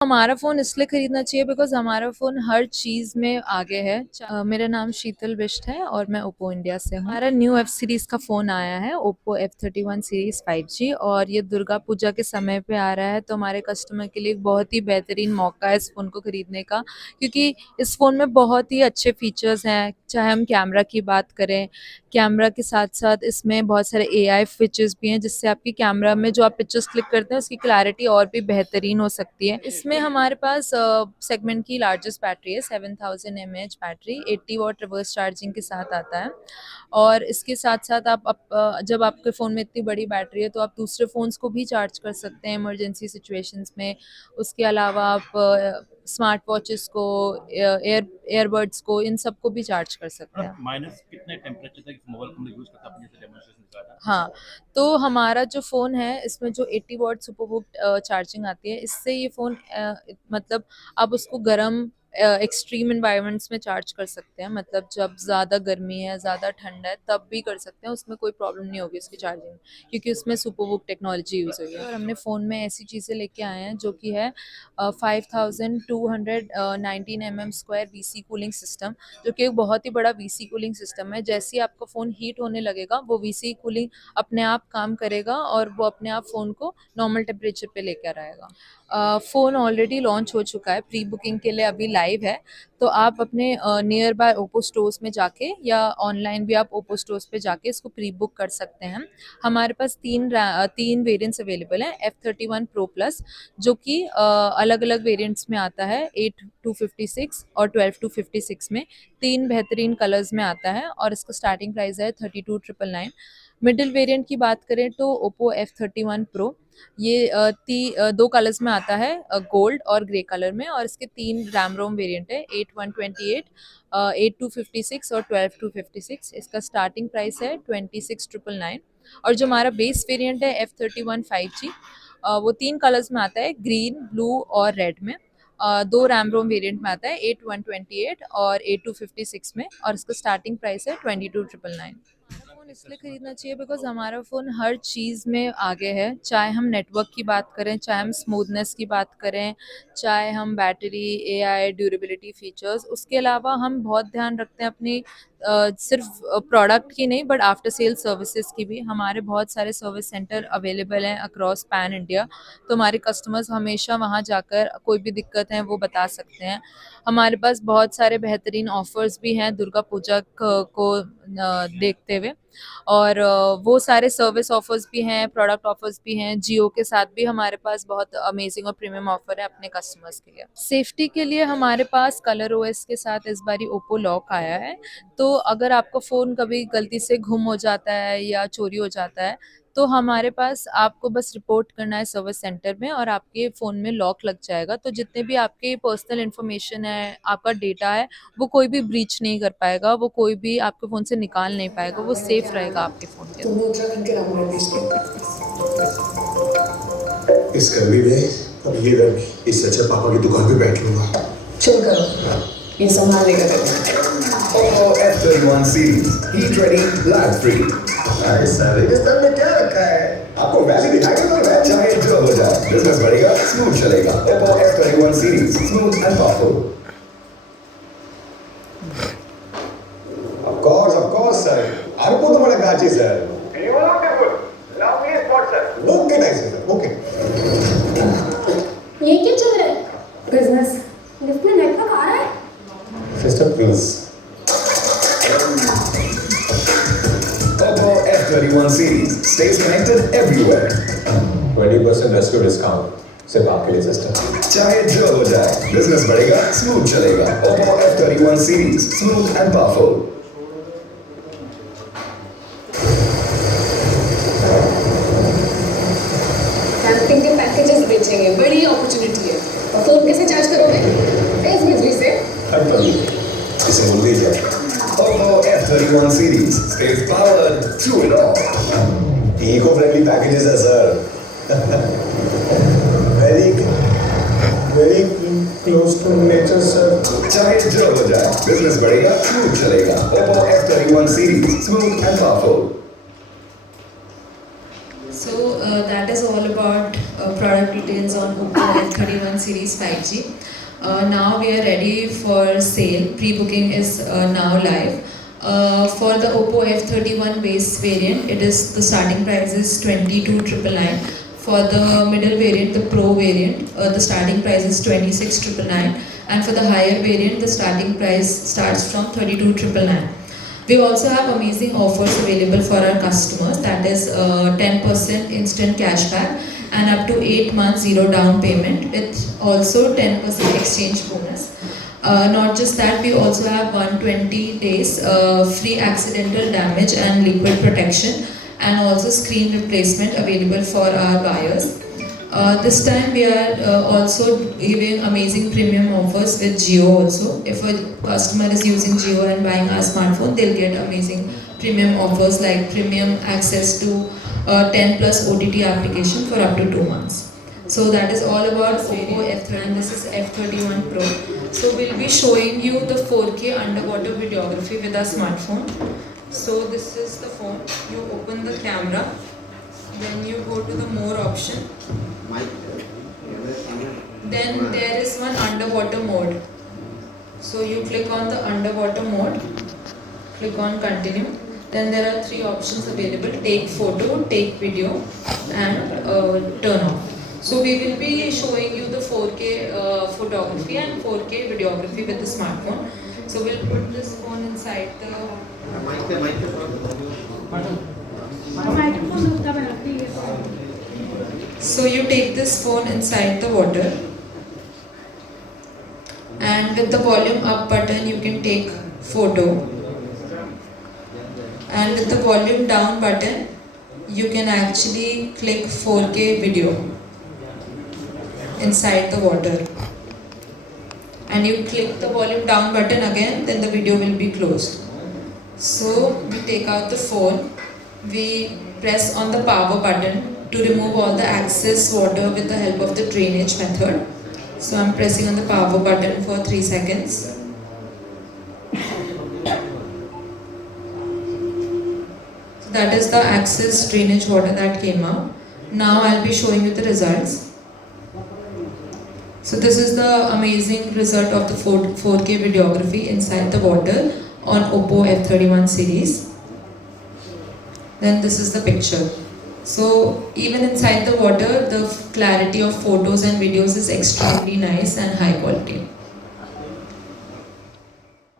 हमारा फ़ोन इसलिए खरीदना चाहिए बिकॉज़ हमारा फ़ोन हर चीज़ में आगे है। मेरा नाम शीतल बिष्ट है और मैं ओप्पो इंडिया से हूँ। हमारा न्यू एफ सीरीज़ का फ़ोन आया है, ओप्पो F31 सीरीज़ 5G, और ये दुर्गा पूजा के समय पे आ रहा है, तो हमारे कस्टमर के लिए एक बहुत ही बेहतरीन मौका है इस फ़ोन को खरीदने का, क्योंकि इस फ़ोन में बहुत ही अच्छे फ़ीचर्स हैं। चाहे हम कैमरा की बात करें, कैमरा के साथ-साथ इसमें बहुत सारे एआई फ़ीचर्स भी हैं, जिससे आपकी कैमरा में जो आप पिक्चर्स क्लिक करते हैं उसकी क्लैरिटी और भी बेहतरीन हो सकती है। इसमें हमारे पास सेगमेंट की लार्जेस्ट बैटरी है, 7000 mAh battery, 80 what reverse charging के साथ आता है। और इसके साथ-साथ जब आपके फ़ोन में इतनी बड़ी बैटरी है तो आप दूसरे फ़ोन्स को भी चार्ज कर सकते हैं इमरजेंसी सिचुएशंस में। उसके अलावा आप स्मार्ट वॉचेस को, ईयरबड्स को, इन सबको भी चार्ज कर सकते हैं। माइनस कितने टेम्परेचर तक इस मोबाइल को हम लोग यूज़ करते हैं? आपने जैसे डेमोन्स्ट्रेशन दिखाया था। हाँ, तो हमारा जो फ़ोन है इसमें जो 80 वॉट सुपर वूट चार्जिंग आती है, इससे ये फ़ोन मतलब आप उसको गर्म एक्सट्रीम एनवायरनमेंट्स में चार्ज कर सकते हैं। मतलब जब ज़्यादा गर्मी है, ज़्यादा ठंड है, तब भी कर सकते हैं, उसमें कोई प्रॉब्लम नहीं होगी उसकी चार्जिंग में, क्योंकि उसमें सुपर वूट टेक्नोलॉजी यूज़ हुई है। और हमने फ़ोन में ऐसी चीज़ें लेके आए हैं जो कि है 5219 स्क्वायर वीसी कूलिंग सिस्टम, जो कि एक बहुत ही बड़ा वीसी कूलिंग सिस्टम है। जैसे ही आपका फ़ोन हीट होने लगेगा, वो वीसी कूलिंग अपने आप काम करेगा और वो अपने आप फ़ोन को नॉर्मल टेम्परेचर पे लेकर आएगा। फ़ोन ऑलरेडी लॉन्च हो चुका है, प्री बुकिंग के लिए अभी लाइव है, तो आप अपने नियर बाय ओप्पो स्टोर्स में जाके या ऑनलाइन भी आप ओप्पो स्टोर्स पे जाके इसको प्री बुक कर सकते हैं। हमारे पास 3 वेरिएंट्स अवेलेबल हैं, F31 प्रो प्लस, जो कि अलग-अलग वेरिएंट्स में आता है, 8 टू 56 और 12 टू 56 में। 3 बेहतरीन कलर्स में आता है और इसका स्टार्टिंग प्राइस है 32,999। मिडिल वेरिएंट की बात करें तो ओप्पो F31 प्रो, ये 2 कलर्स में आता है, गोल्ड और ग्रे कलर में, और इसके 3 रैम रोम वेरिएंट है, 8128, 8256 और 12 टू 56। इसका स्टार्टिंग प्राइस है 26,999। और जो हमारा बेस वेरिएंट है F31 5G, वो 3 कलर्स में आता है, ग्रीन, ब्लू और रेड में। 2 रैम रोम वेरिएंट में आता है, 8128 और 8256 में, और इसका स्टार्टिंग प्राइस है 22,999। हमारा फ़ोन इसलिए खरीदना चाहिए बिकॉज़ हमारा फ़ोन हर चीज़ में आगे है। चाहे हम नेटवर्क की बात करें, चाहे हम स्मूथनेस की बात करें, चाहे हम बैटरी, एआई, ड्यूरेबिलिटी फीचर्स, उसके अलावा हम बहुत ध्यान रखते हैं अपनी सिर्फ़ प्रोडक्ट की नहीं, बट आफ्टर सेल सर्विसेज़ की भी। हमारे बहुत सारे सर्विस सेंटर अवेलेबल हैं अक्रॉस पैन इंडिया, तो हमारे कस्टमर्स हमेशा वहाँ जाकर कोई भी दिक्कत है वो बता सकते हैं। हमारे पास बहुत सारे बेहतरीन ऑफ़र्स भी हैं दुर्गा पूजा को देखते हुए, और वो सारे सर्विस ऑफ़र्स भी हैं, प्रोडक्ट ऑफ़र्स भी हैं। जियो के साथ भी हमारे पास बहुत अमेज़िंग और प्रीमियम ऑफ़र है अपने कस्टमर्स के लिए। सेफ्टी के लिए हमारे पास कलर ओएस के साथ इस बारी ओप्पो लॉक आया है, तो अगर आपका फ़ोन कभी गलती से गुम हो जाता है या चोरी हो जाता है, तो हमारे पास आपको बस रिपोर्ट करना है सर्विस सेंटर में और आपके फ़ोन में लॉक लग जाएगा। तो जितने भी आपके पर्सनल इन्फॉर्मेशन है, आपका डेटा है, वो कोई भी ब्रीच नहीं कर पाएगा, वो कोई भी आपके फ़ोन से निकाल नहीं पाएगा, वो सेफ़ रहेगा आपके फ़ोन के तुम्हें अंदर। उत्तराखंड के रामगढ़ भेज दो। इस गर्मी में अब ये रख, इससे अच्छा पापा की दुकान पे बैठ लूंगा। चिल करो, ये संभाल लेगा तेरे। Oppo F31 series, heat ready, lag free. अरे सर, इस तब में क्या रखा है? आपको वैल्यू दिखाएंगे तो वैल्यू चाहे जो हो जाए, बिजनेस बढ़ेगा, स्मूथ चलेगा। Oppo F31 series, smooth and powerful. Of course, sir. आपको तो बड़ा गाची sir. Beautiful. Lovely spot, sir. Okay, nice sir. Okay. ये क्या चल रहा है? बिजनेस लिफ्ट में नेटवर्क आ रहा है? Sister, please. Oppo F31 series, stays connected everywhere. 20% rescue discount. सिर्फ आपके लिए सिस्टर. चाहे जो हो जाए, बिजनेस बढ़ेगा, स्मूथ चलेगा। Oppo F31 series, smooth and powerful. Camping के पैकेजेस बेचेंगे, बड़ी अपॉर्चुनिटी है। और फोन कैसे चार्ज करोगे? तेज बिजली से। हट करिए. इसे बोल दीजिए. Oppo F31 series, stays powered through it all. Eco-friendly packages है sir. Very, very close to nature sir. चाहे जो हो जाए, बिजनेस बढ़ेगा, स्मूथ चलेगा। Oppo F31 series, smooth and powerful. So that is all about product details on Oppo F31 series 5G. Now we are ready for sale. Pre-booking is now live. For the Oppo F31 base variant, the starting price is 22,999. For the middle variant, the Pro variant, the starting price is 26,999, and for the higher variant, the starting price starts from 32,999. We also have amazing offers available for our customers, that is 10% instant cashback and up to 8 months zero down payment with also 10% exchange bonus. Not just that, we also have 120 days free accidental damage and liquid protection and also screen replacement available for our buyers. This time we are also giving amazing premium offers with Jio also. If a customer is using Jio and buying our smartphone, they'll get amazing premium offers like premium access to 10 plus OTT application for up to 2 months. So that is all about Oppo F31 and this is F31 Pro. So we'll be showing you the 4K underwater videography with our smartphone. So this is the phone. You open the camera, then you go to the more option. Then there is one underwater mode. So you click on the underwater mode, click on continue. Then there are 3 options available: take photo, take video, and turn off. So we will be showing you the 4K photography and 4K videography with the smartphone. So we'll put this phone inside the So you take this phone inside the water, and with the volume up button you can take photo, and with the volume down button you can actually click 4K video inside the water, and you click the volume down button again, then the video will be closed. So we take out the phone, we press on the power button to remove all the excess water with the help of the drainage method. So I'm pressing on the power button for 3 seconds. So that is the excess drainage water that came out. Now I'll be showing you the results. So this is the amazing result of the 4K videography inside the water on Oppo F31 series. Then this is the picture. So even inside the water, the clarity of photos and videos is extremely nice and high quality.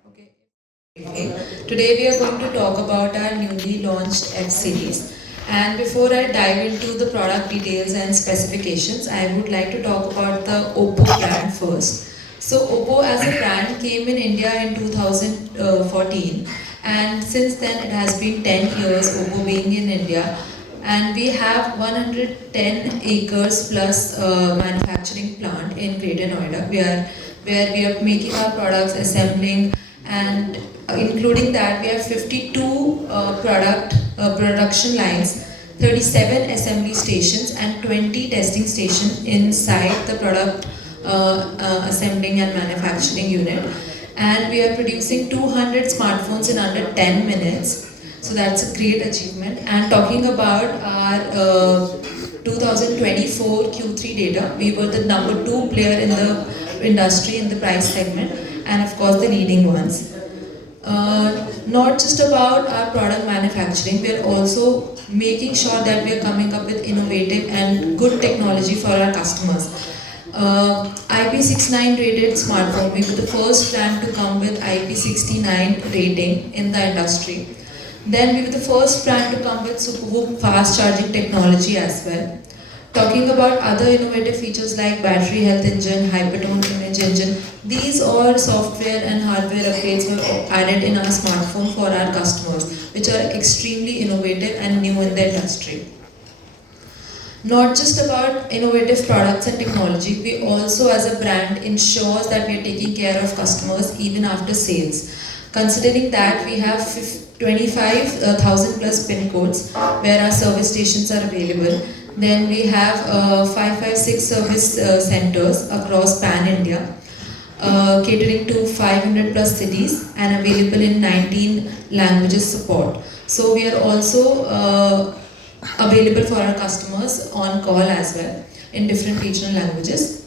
Okay. Today we are going to talk about our newly launched F series. And before I dive into the product details and specifications, I would like to talk about the Oppo brand first. So Oppo as a brand came in India in 2014, and since then it has been 10 years Oppo being in India, and we have 110 acres plus manufacturing plant in Greater Noida where we are making our products, assembling, and including that we have 52 production lines, 37 assembly stations and 20 testing stations inside the product assembling and manufacturing unit, and we are producing 200 smartphones in under 10 minutes. So that's a great achievement. And talking about our 2024 Q3 data, we were the number 2 player in the industry in the price segment, and of course the leading ones. Not just about our product manufacturing, we are also making sure that we are coming up with innovative and good technology for our customers. IP69 rated smartphone, we were the first brand to come with IP69 rating in the industry. Then we were the first brand to come with Superhook fast charging technology as well. Talking about other innovative features like battery health engine, hypertone image engine, these all software and hardware upgrades were added in our smartphone for our customers, which are extremely innovative and new in the industry. Not just about innovative products and technology, we also as a brand ensures that we are taking care of customers even after sales. Considering that we have 25,000 plus pin codes where our service stations are available. Then we have 556 service centers across pan-India, catering to 500 plus cities and available in 19 languages support. So we are also available for our customers on call as well. in different regional languages.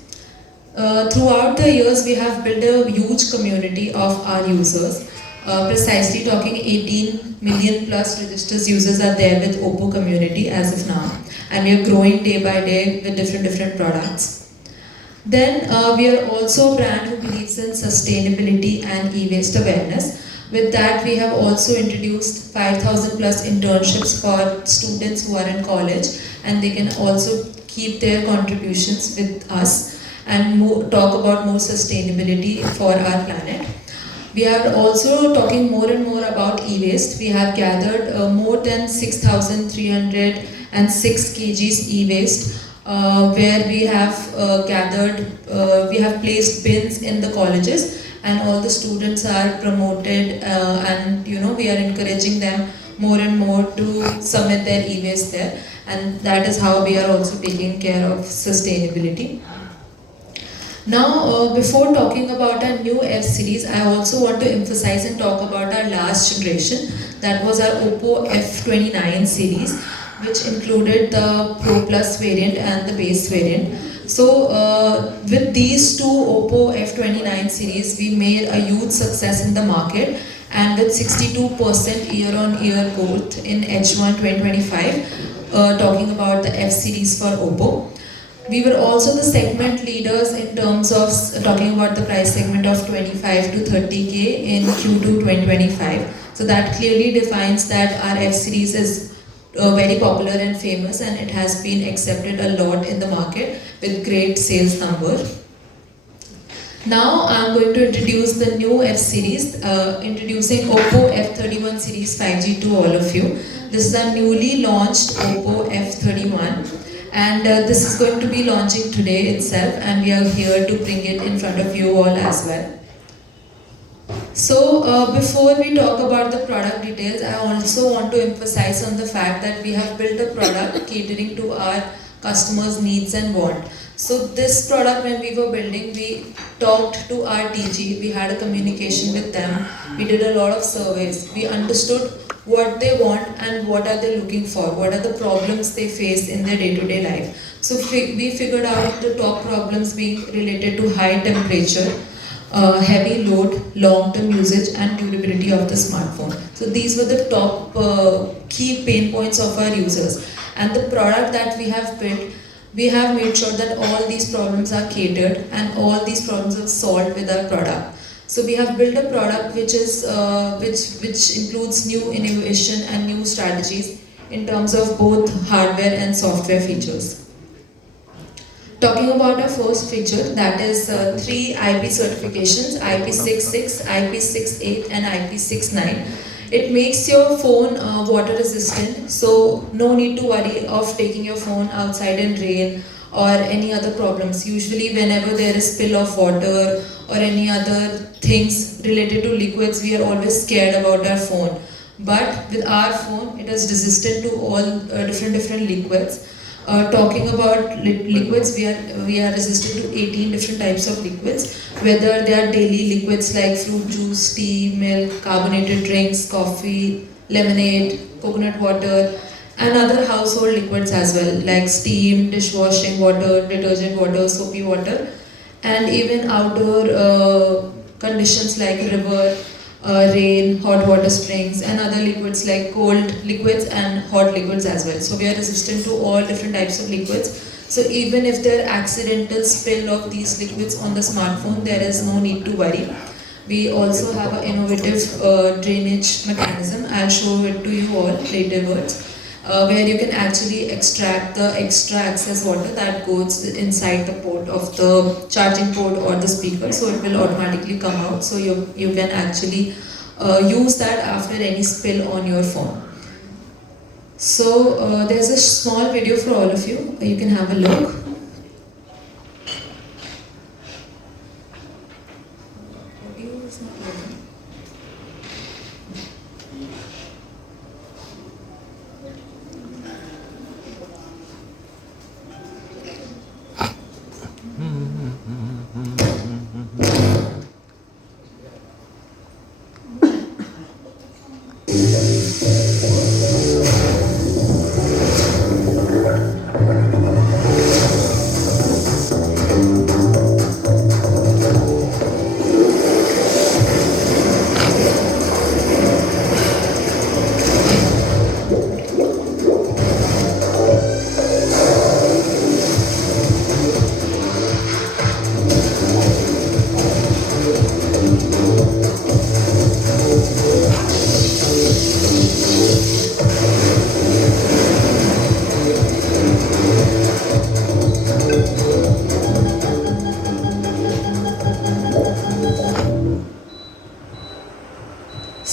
Throughout the years, we have built a huge community of our users. Precisely talking, 18 million plus registered users are there with Oppo community as of now, and we are growing day by day with different products. Then we are also a brand who believes in sustainability and e-waste awareness. With that, we have also introduced 5,000 plus internships for students who are in college, and they can also keep their contributions with us and talk about more sustainability for our planet. We are also talking more and more about e-waste. We have gathered more than 6,306 kgs e-waste, where we have we have placed bins in the colleges, and all the students are promoted, and we are encouraging them more and more to submit their e-waste there, and that is how we are also taking care of sustainability. Now, before talking about our new F series, I also want to emphasize and talk about our last generation. That was our Oppo F29 series, which included the Pro Plus variant and the base variant. So, with these two Oppo F29 series, we made a huge success in the market, and with 62% year-on-year growth in H1 2025, talking about the F series for Oppo. We were also the segment leaders in terms of talking about the price segment of 25 to 30K in Q2 2025. So that clearly defines that our F series is very popular and famous, and it has been accepted a lot in the market with great sales number. Now I'm going to introduce the new F series, introducing Oppo F31 series 5G to all of you. This is our newly launched Oppo F31. And this is going to be launching today itself, and we are here to bring it in front of you all as well. So before we talk about the product details, I also want to emphasize on the fact that we have built a product catering to our customers' needs and want. So this product, when we were building, we talked to our DG, we had a communication with them, we did a lot of surveys, we understood what they want and what are they looking for, what are the problems they face in their day-to-day life. So we figured out the top problems being related to high temperature, heavy load, long-term usage and durability of the smartphone. So these were the top key pain points of our users. And the product that we have built, we have made sure that all these problems are catered and all these problems are solved with our product. So we have built a product which is which includes new innovation and new strategies in terms of both hardware and software features. Talking about our first feature, that is 3 IP certifications, IP66, IP68 and IP69. It makes your phone water resistant, so no need to worry of taking your phone outside in rain or any other problems. Usually whenever there is spill of water or any other things related to liquids, we are always scared about our phone. But with our phone, it is resistant to all different liquids. Talking about liquids, we are resistant to 18 different types of liquids, whether they are daily liquids like fruit juice, tea, milk, carbonated drinks, coffee, lemonade, coconut water, and other household liquids as well, like steam, dishwashing water, detergent water, soapy water, and even outdoor conditions like river, rain, hot water springs, and other liquids like cold liquids and hot liquids as well. So we are resistant to all different types of liquids. So even if there are accidental spill of these liquids on the smartphone, there is no need to worry. We also have an innovative drainage mechanism. I'll show it to you all laterwards, where you can actually extract the extra excess water that goes inside the port of the charging port or the speaker, so it will automatically come out, so you can actually use that after any spill on your phone. So there's a small video for all of you, you can have a look. Audio is not working.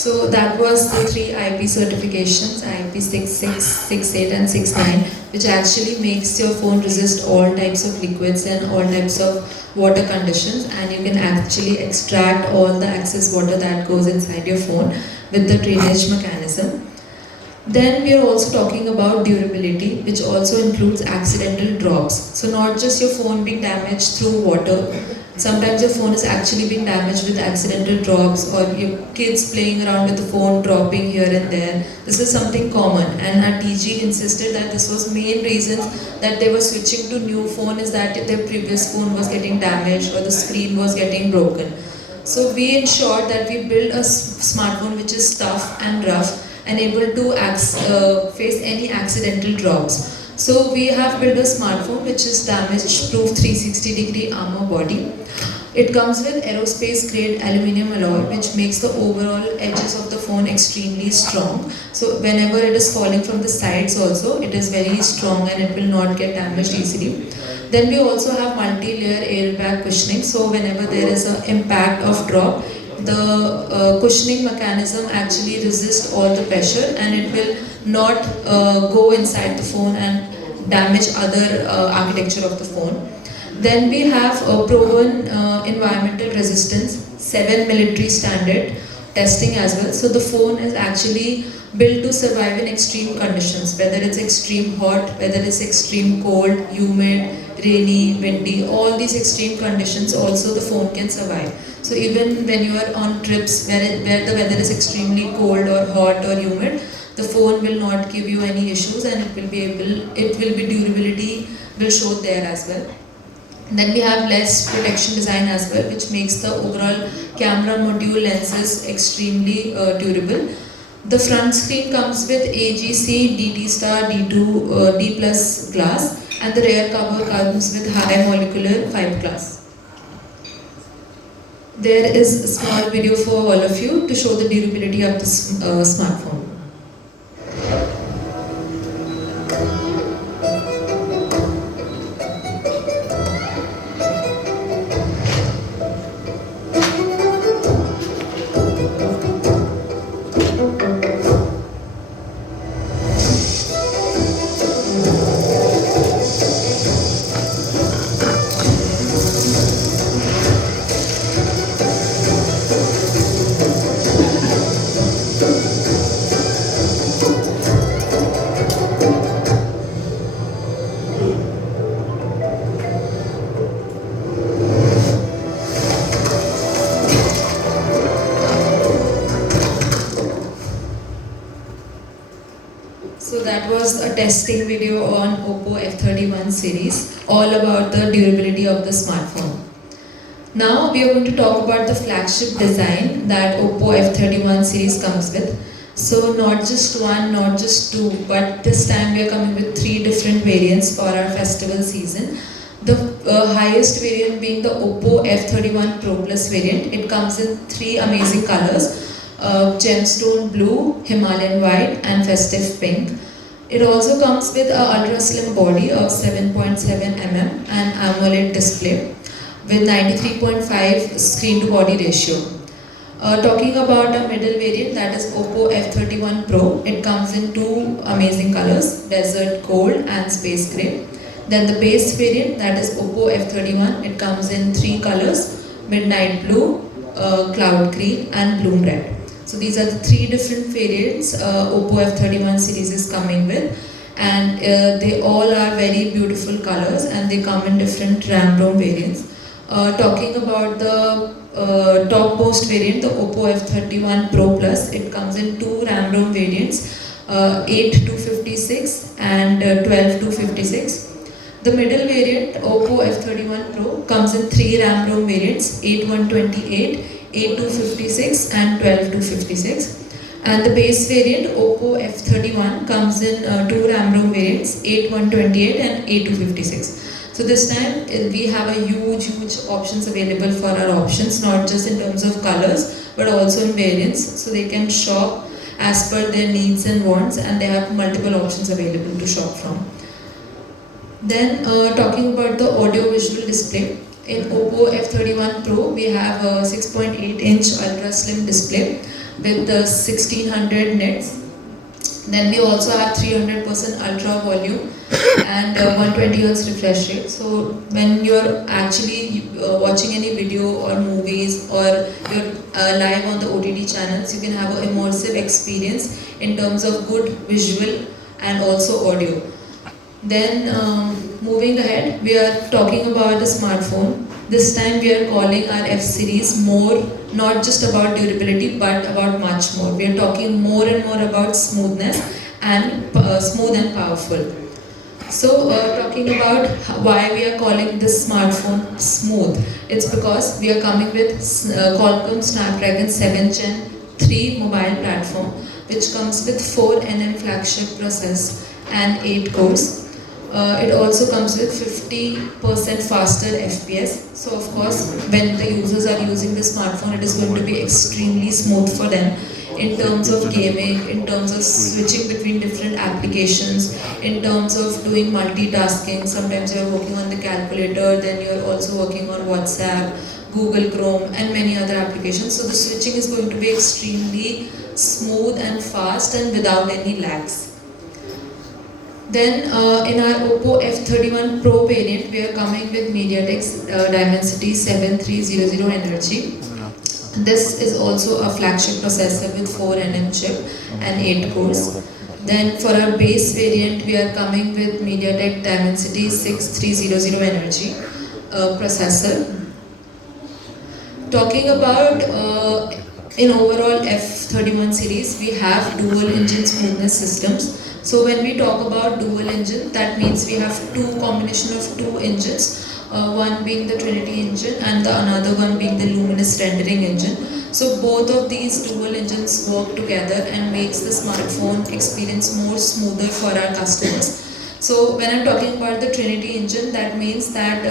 So that was the 3 IP certifications, IP 66, 68 and 69, which actually makes your phone resist all types of liquids and all types of water conditions, and you can actually extract all the excess water that goes inside your phone with the drainage mechanism. Then we are also talking about durability, which also includes accidental drops. So not just your phone being damaged through water, sometimes your phone is actually being damaged with accidental drops, or your kids playing around with the phone dropping here and there. This is something common, and our TG insisted that this was main reason that they were switching to new phone, is that their previous phone was getting damaged or the screen was getting broken. So we ensured that we build a smartphone which is tough and rough and able to face any accidental drops. So we have built a smartphone which is damage proof 360-degree armor body. It comes with aerospace grade aluminium alloy, which makes the overall edges of the phone extremely strong. So whenever it is falling from the sides also, it is very strong and it will not get damaged easily. Then we also have multi-layer airbag cushioning. So whenever there is an impact of drop, the cushioning mechanism actually resists all the pressure and it will not go inside the phone and damage other architecture of the phone. Then we have a proven environmental resistance, 7 military standard testing as well. So the phone is actually built to survive in extreme conditions, whether it's extreme hot, whether it's extreme cold, humid, rainy, windy, all these extreme conditions also the phone can survive. So even when you are on trips where the weather is extremely cold or hot or humid, the phone will not give you any issues and durability will show there as well. Then we have less protection design as well, which makes the overall camera module lenses extremely durable. The front screen comes with AGC, DT Star, D2, D plus glass, and the rear cover comes with high molecular fiberglass. There is a small video for all of you to show the durability of this smartphone. So that was a testing video on Oppo F31 series, all about the durability of the smartphone. Now we are going to talk about the flagship design that Oppo F31 series comes with. So not just one, not just two, but this time we are coming with 3 different variants for our festival season. The highest variant being the Oppo F31 Pro Plus variant. It comes in 3 amazing colors. Gemstone blue, Himalayan white and festive pink. It also comes with an ultra slim body of 7.7 mm and AMOLED display with 93.5 screen to body ratio. Talking about a middle variant, that is Oppo F31 Pro, it comes in 2 amazing colors, desert gold and space grey. Then the base variant, that is Oppo F31, it comes in 3 colors, midnight blue, cloud green and bloom red. So these are the 3 different variants Oppo F31 series is coming with, and they all are very beautiful colors and they come in different RAM-ROM variants. Talking about the topmost variant, the Oppo F31 Pro Plus, it comes in 2 RAM-ROM variants, 8/256 and 12/256. The middle variant, Oppo F31 Pro, comes in 3 RAM-ROM variants, 8/128, 8/256 and 12/256. And the base variant, Oppo F31, comes in 2 RAM-ROM variants, 8/128 and 8/256. So this time we have a huge options available for our options, not just in terms of colors but also in variants, so they can shop as per their needs and wants, and they have multiple options available to shop from. Then talking about the audio visual display, in Oppo F31 Pro we have a 6.8-inch ultra slim display with the 1600 nits. Then we also have 300% ultra volume and 120 Hz refresh rate. So when you're actually watching any video or movies, or you're live on the OTT channels, you can have an immersive experience in terms of good visual and also audio. Then moving ahead, we are talking about the smartphone. This time we are calling our F series more not just about durability but about much more. We are talking more and more about smoothness and smooth and powerful. So talking about why we are calling this smartphone smooth, it's because we are coming with Qualcomm Snapdragon 7 Gen 3 mobile platform, which comes with 4nm flagship process and 8 cores. It also comes with 50% faster FPS. So of course, when the users are using the smartphone, it is going to be extremely smooth for them in terms of gaming, in terms of switching between different applications, in terms of doing multitasking. Sometimes you're working on the calculator, then you're also working on WhatsApp, Google Chrome, and many other applications. So the switching is going to be extremely smooth and fast and without any lags. Then in our Oppo F31 Pro variant, we are coming with MediaTek's Dimensity 7300 Energy. This is also a flagship processor with 4nm chip and 8 cores. Then for our base variant, we are coming with MediaTek Dimensity 6300 Energy processor. Talking about in overall F31 series, we have dual engine smoothness systems. So when we talk about dual engine, that means we have combination of two engines, one being the Trinity engine and the another one being the Luminous rendering engine. So both of these dual engines work together and makes the smartphone experience more smoother for our customers. So when I'm talking about the Trinity engine, that means that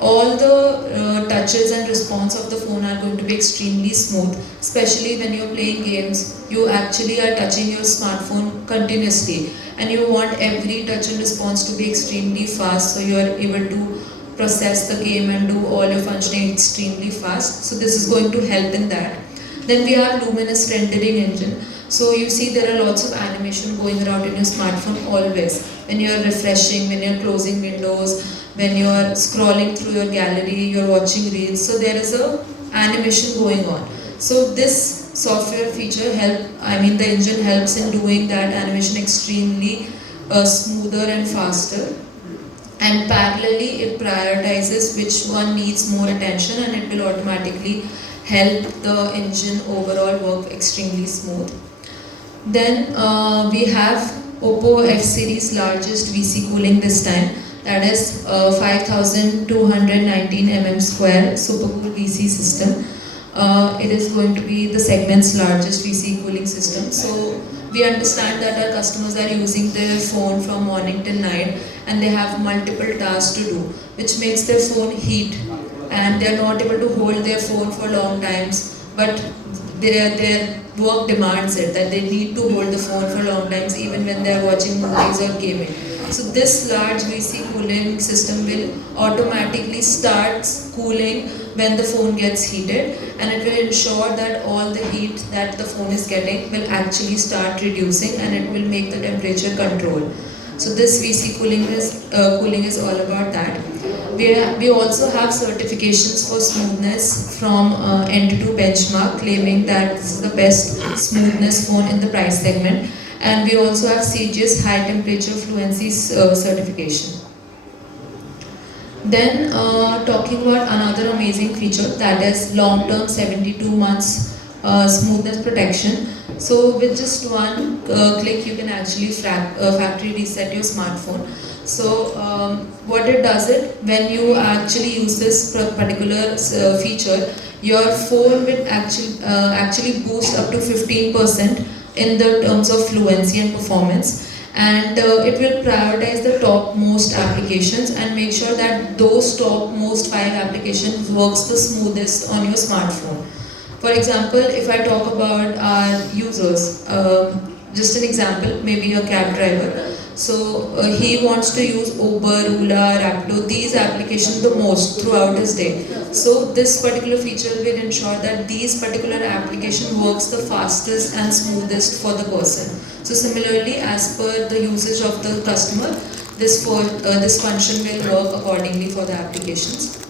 all the touches and response of the phone are going to be extremely smooth, especially when you're playing games. You actually are touching your smartphone continuously and you want every touch and response to be extremely fast, so you are able to process the game and do all your functioning extremely fast. So this is going to help in that. Then we have Luminous rendering engine. So you see there are lots of animation going around in your smartphone always. When you're refreshing, when you're closing windows, when you're scrolling through your gallery, you're watching reels. So there is a animation going on. So this software feature the engine helps in doing that animation extremely smoother and faster. And parallelly, it prioritizes which one needs more attention, and it will automatically help the engine overall work extremely smooth. Then we have Oppo F series largest VC cooling this time, that is 5219 mm square supercool VC system. It is going to be the segment's largest VC cooling system. So we understand that our customers are using their phone from morning till night and they have multiple tasks to do, which makes their phone heat and they are not able to hold their phone for long times, but their work demands it, that they need to hold the phone for long times even when they are watching movies or gaming. So this large VC cooling system will automatically start cooling when the phone gets heated, and it will ensure that all the heat that the phone is getting will actually start reducing, and it will make the temperature control. So this VC cooling is all about that. We also have certifications for smoothness from N2 Benchmark, claiming that this is the best smoothness phone in the price segment. And we also have CGS high temperature fluency certification. Then talking about another amazing feature, that is long-term 72 months smoothness protection. So with just one click you can actually factory reset your smartphone. So what it does when you actually use this particular feature, your phone will actually boost up to 15% in the terms of fluency and performance, and it will prioritize the topmost applications and make sure that those topmost 5 applications works the smoothest on your smartphone. For example, if I talk about our users, just an example, maybe a cab driver. So he wants to use Uber, Ola, Rapido, these applications the most throughout his day. So this particular feature will ensure that these particular application works the fastest and smoothest for the person. So similarly, as per the usage of the customer, this function will work accordingly for the applications.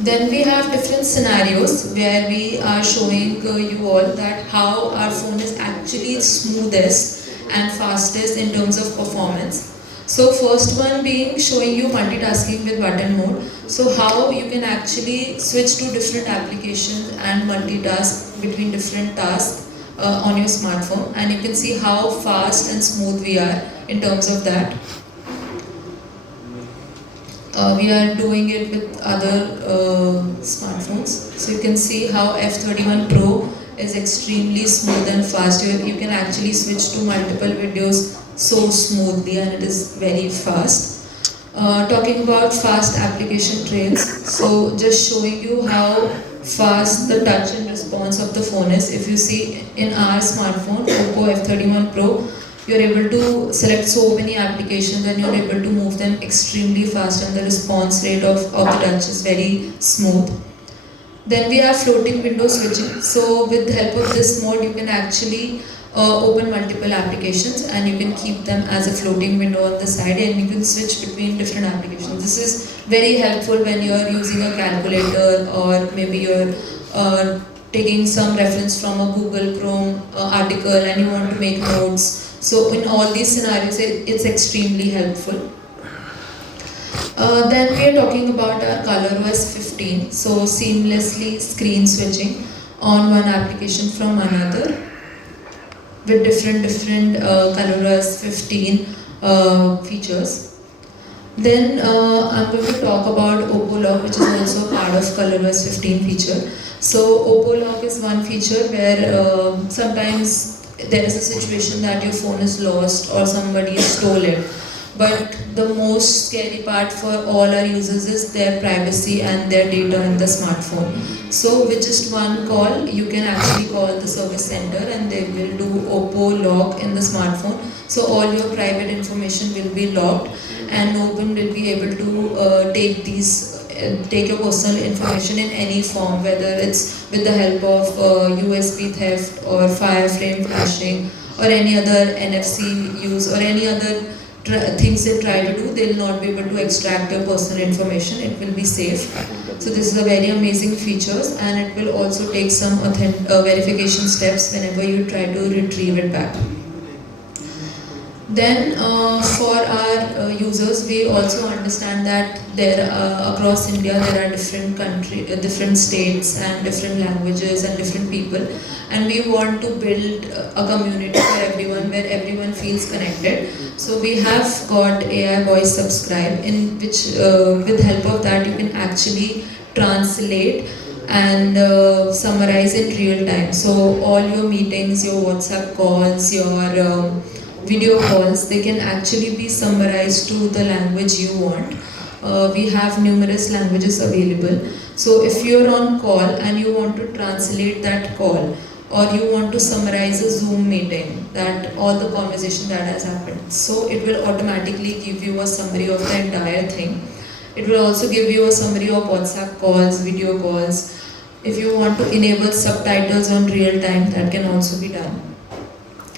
Then we have different scenarios where we are showing you all that how our phone is actually smoothest and fastest in terms of performance. So first one being showing you multitasking with button mode. So how you can actually switch to different applications and multitask between different tasks on your smartphone, and you can see how fast and smooth we are in terms of that. We are doing it with other smartphones. So you can see how F31 Pro is extremely smooth and fast. You can actually switch to multiple videos so smoothly, and it is very fast. Talking about fast application trails, so just showing you how fast the touch and response of the phone is. If you see in our smartphone, Oppo F31 Pro, you're able to select so many applications and you're able to move them extremely fast, and the response rate of the touch is very smooth. Then we have floating window switching. So with the help of this mode, you can actually open multiple applications and you can keep them as a floating window on the side, and you can switch between different applications. This is very helpful when you're using a calculator, or maybe you're taking some reference from a Google Chrome article and you want to make notes. So in all these scenarios, it's extremely helpful. Then we are talking about our ColorOS 15. So seamlessly screen switching on one application from another with different ColorOS 15 features. Then I'm going to talk about Oppo Lock, which is also part of ColorOS 15 feature. So Oppo Lock is one feature where sometimes there is a situation that your phone is lost or somebody stole it. But the most scary part for all our users is their privacy and their data in the smartphone. So with just one call, you can actually call the service center and they will do Oppo Lock in the smartphone. So all your private information will be locked, and no one will be able to take your personal information in any form, whether it's with the help of USB theft or fireframe flashing or any other NFC use or any other things they try to do. They'll not be able to extract your personal information. It will be safe. So this is a very amazing features, and it will also take some verification steps whenever you try to retrieve it back. Then for our users, we also understand that there across India there are different states and different languages and different people, and we want to build a community for everyone where everyone feels connected. So we have got AI Voice Subscribe, in which with help of that you can actually translate and summarize in real time. So all your meetings, your WhatsApp calls, your video calls, they can actually be summarized to the language you want. We have numerous languages available. So if you're on call and you want to translate that call, or you want to summarize a Zoom meeting, that all the conversation that has happened, so it will automatically give you a summary of the entire thing. It will also give you a summary of WhatsApp calls, video calls. If you want to enable subtitles on real time, that can also be done.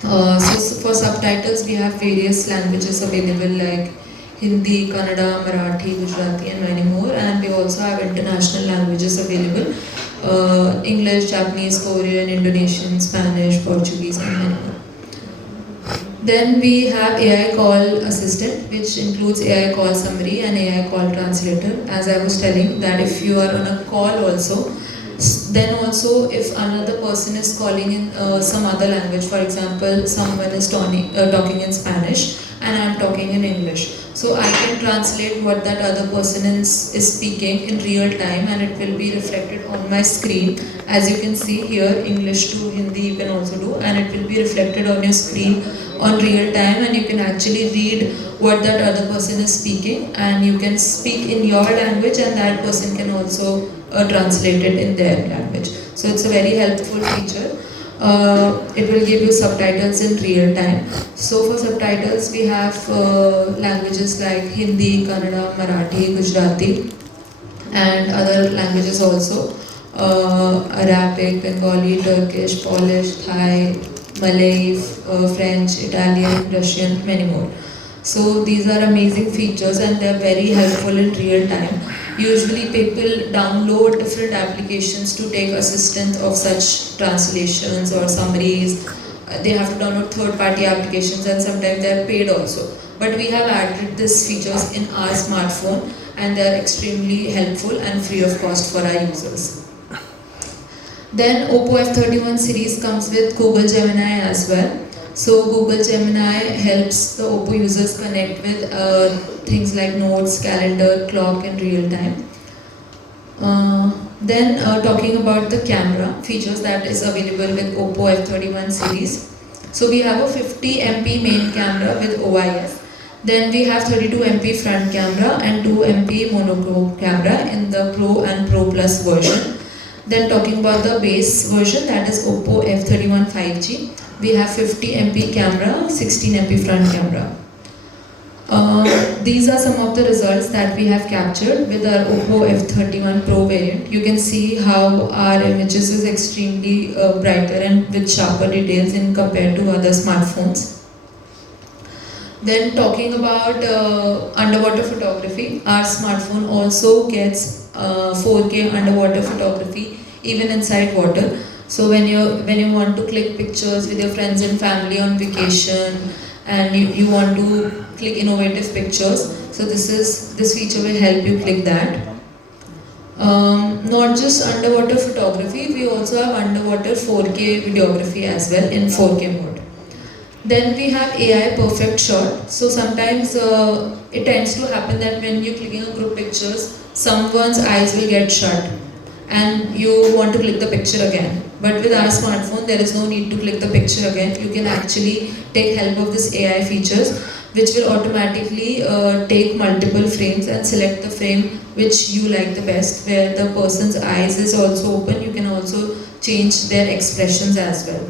So for subtitles, we have various languages available like Hindi, Kannada, Marathi, Gujarati, and many more. And we also have international languages available: English, Japanese, Korean, Indonesian, Spanish, Portuguese, and many more. Then we have AI Call Assistant, which includes AI Call Summary and AI Call Translator. As I was telling, that if you are on a call also, then also if another person is calling in some other language, for example, someone is talking in Spanish and I am talking in English, so I can translate what that other person is speaking in real time, and it will be reflected on my screen. As you can see here, English to Hindi you can also do, and it will be reflected on your screen on real time, and you can actually read what that other person is speaking, and you can speak in your language and that person can also translate it in their language. So it's a very helpful feature. It will give you subtitles in real time. So for subtitles, we have languages like Hindi, Kannada, Marathi, Gujarati, and other languages also. Arabic, Bengali, Turkish, Polish, Thai, Malay, French, Italian, Russian, many more. So these are amazing features and they are very helpful in real time. Usually people download different applications to take assistance of such translations or summaries. They have to download third-party applications and sometimes they are paid also. But we have added these features in our smartphone and they are extremely helpful and free of cost for our users. Then Oppo F31 series comes with Google Gemini as well. So Google Gemini helps the Oppo users connect with things like notes, calendar, clock in real time. Then talking about the camera features that is available with Oppo F31 series. So we have a 50 MP main camera with OIS. Then we have 32 MP front camera and 2 MP monochrome camera in the Pro and Pro Plus version. Then talking about the base version, that is Oppo F31 5G. We have 50 MP camera, 16 MP front camera. These are some of the results that we have captured with our Oppo F31 Pro variant. You can see how our images is extremely brighter and with sharper details in compared to other smartphones. Then talking about underwater photography, our smartphone also gets 4K underwater photography even inside water. So when you want to click pictures with your friends and family on vacation and you want to click innovative pictures, so this feature will help you click that. Not just underwater photography, we also have underwater 4K videography as well in 4K mode. Then we have AI perfect shot. So sometimes it tends to happen that when you're clicking a group pictures, someone's eyes will get shut and you want to click the picture again. But with our smartphone, there is no need to click the picture again. You can actually take help of this AI features, which will automatically take multiple frames and select the frame which you like the best, where the person's eyes is also open. You can also change their expressions as well.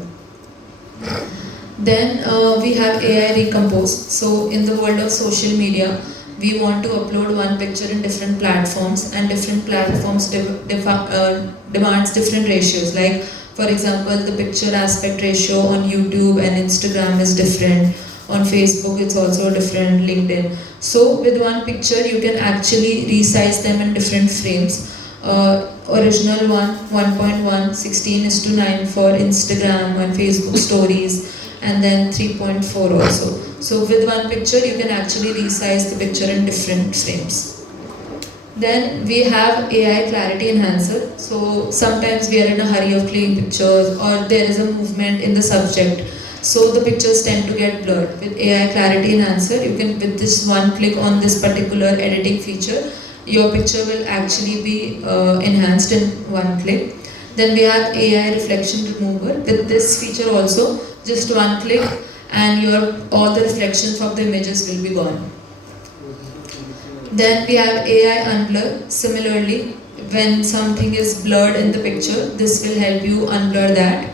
Then we have AI Recompose. So in the world of social media, we want to upload one picture in different platforms, and different platforms demands different ratios. Like for example, the picture aspect ratio on YouTube and Instagram is different. On Facebook, it's also different. LinkedIn. So with one picture, you can actually resize them in different frames. Original one, 1.1, 16:9 for Instagram and Facebook stories, and then 3.4 also. So with one picture, you can actually resize the picture in different frames. Then we have AI Clarity Enhancer. So sometimes we are in a hurry of clicking pictures, or there is a movement in the subject. So the pictures tend to get blurred. With AI Clarity Enhancer, you can, with this one click on this particular editing feature, your picture will actually be enhanced in one click. Then we have AI Reflection Remover. With this feature also, just one click and all the reflections of the images will be gone. Then we have AI Unblur. Similarly, when something is blurred in the picture, this will help you unblur that.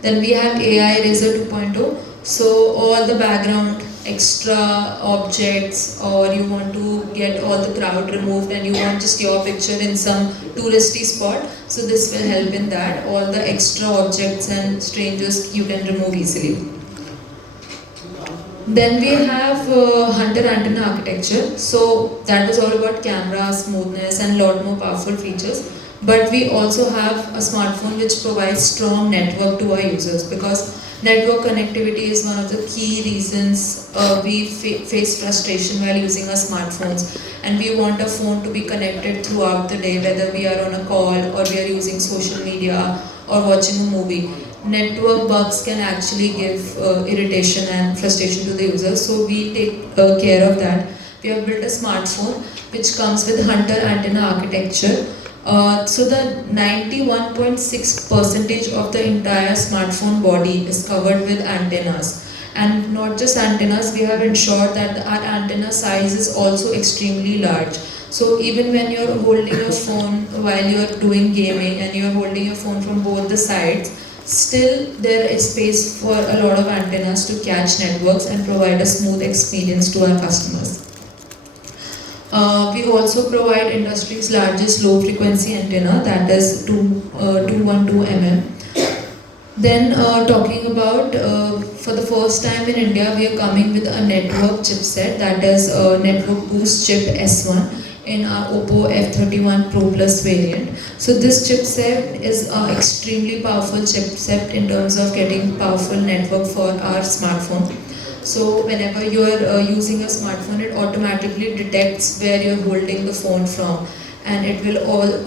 Then we have AI Eraser 2.0. So all the background extra objects, or you want to get all the crowd removed and you want just your picture in some touristy spot, so this will help in that. All the extra objects and strangers you can remove easily. Then we have Hunter antenna architecture. So that was all about camera, smoothness and a lot more powerful features. But we also have a smartphone which provides strong network to our users, because network connectivity is one of the key reasons we face frustration while using our smartphones, and we want a phone to be connected throughout the day, whether we are on a call or we are using social media or watching a movie. Network bugs can actually give irritation and frustration to the user, so we take care of that. We have built a smartphone which comes with Hunter antenna architecture. So the 91.6% of the entire smartphone body is covered with antennas. And not just antennas, we have ensured that our antenna size is also extremely large. So even when you're holding your phone while you're doing gaming and you're holding your phone from both the sides, Still, there is space for a lot of antennas to catch networks and provide a smooth experience to our customers. We also provide industry's largest low frequency antenna, that is 212 mm. Then talking about for the first time in India, we are coming with a network chipset, that is Network Boost Chip S1 in our Oppo F31 Pro Plus variant. So this chipset is an extremely powerful chipset in terms of getting powerful network for our smartphone. So whenever you are using a smartphone, it automatically detects where you are holding the phone from, and it will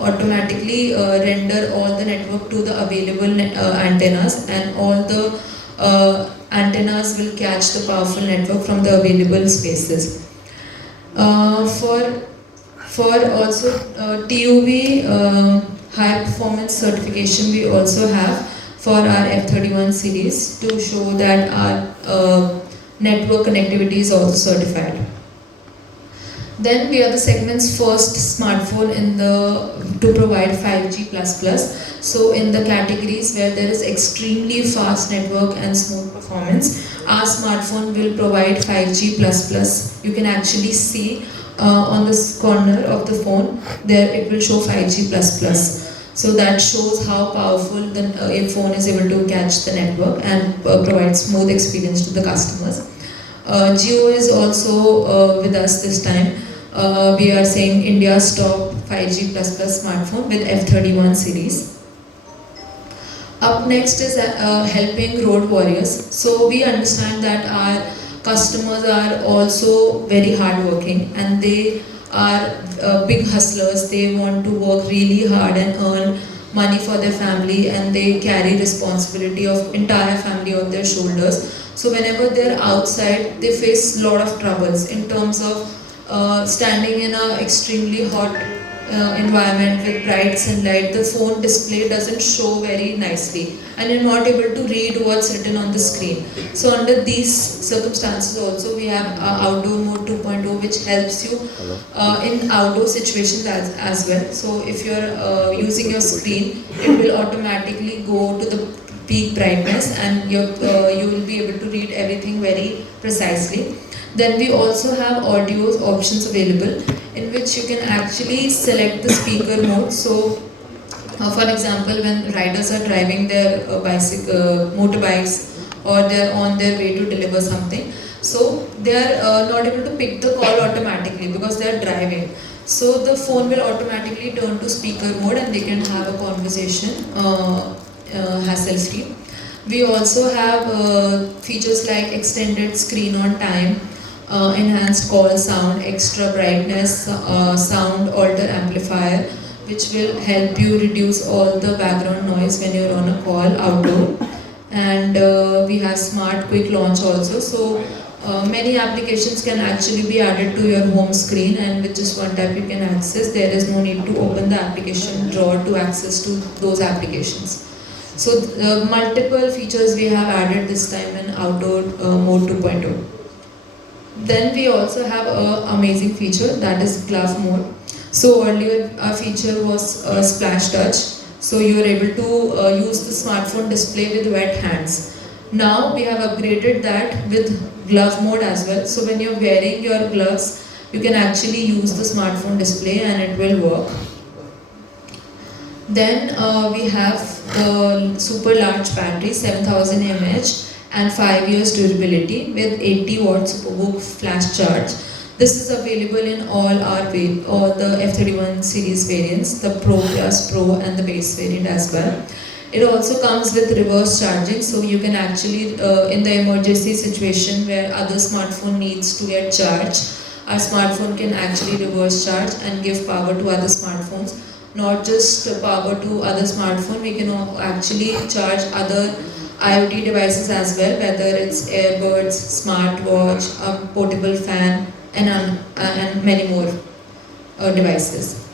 automatically render all the network to the available antennas, and all the antennas will catch the powerful network from the available spaces. For also TUV high performance certification we also have for our F31 series to show that our network connectivity is also certified. Then we are the segment's first smartphone to provide 5G++. So in the categories where there is extremely fast network and smooth performance, our smartphone will provide 5G++. You can actually see on this corner of the phone, there it will show 5G++. So that shows how powerful a phone is able to catch the network and provide smooth experience to the customers. Jio is also with us this time. We are saying India's top 5G++ smartphone with F31 series. Up next is helping road warriors. So we understand that our customers are also very hardworking, and they are big hustlers. They want to work really hard and earn money for their family, and they carry responsibility of entire family on their shoulders. So whenever they're outside, they face a lot of troubles in terms of standing in an extremely hot environment with bright sunlight. The phone display doesn't show very nicely, and you're not able to read what's written on the screen. So under these circumstances also, we have outdoor mode 2.0, which helps you in outdoor situations as well. So if you're using your screen, it will automatically go to the peak brightness, and you will be able to read everything very precisely. Then we also have audio options available, in which you can actually select the speaker mode. So for example, when riders are driving their motorbikes, or they're on their way to deliver something, so they're not able to pick the call automatically because they're driving. So the phone will automatically turn to speaker mode, and they can have a conversation hassle-free. We also have features like extended screen on time, enhanced call sound, extra brightness, sound alter amplifier, which will help you reduce all the background noise when you're on a call outdoor. And we have smart quick launch also. So many applications can actually be added to your home screen, and with just one tap you can access. There is no need to open the application drawer to access to those applications. So multiple features we have added this time in outdoor mode 2.0. Then we also have an amazing feature, that is glove mode. So earlier our feature was splash touch. So you are able to use the smartphone display with wet hands. Now we have upgraded that with glove mode as well. So when you're wearing your gloves, you can actually use the smartphone display and it will work. Then we have the super large battery, 7000 mAh and 5 years durability with 80 watts Superbook flash charge. This is available in all the F31 series variants, the Pro Plus Pro and the base variant as well. It also comes with reverse charging, so you can actually, in the emergency situation where other smartphone needs to get charged, our smartphone can actually reverse charge and give power to other smartphones. Not just power to other smartphone, we can actually charge other IoT devices as well, whether it's earbuds, smartwatch, a portable fan, and many more devices.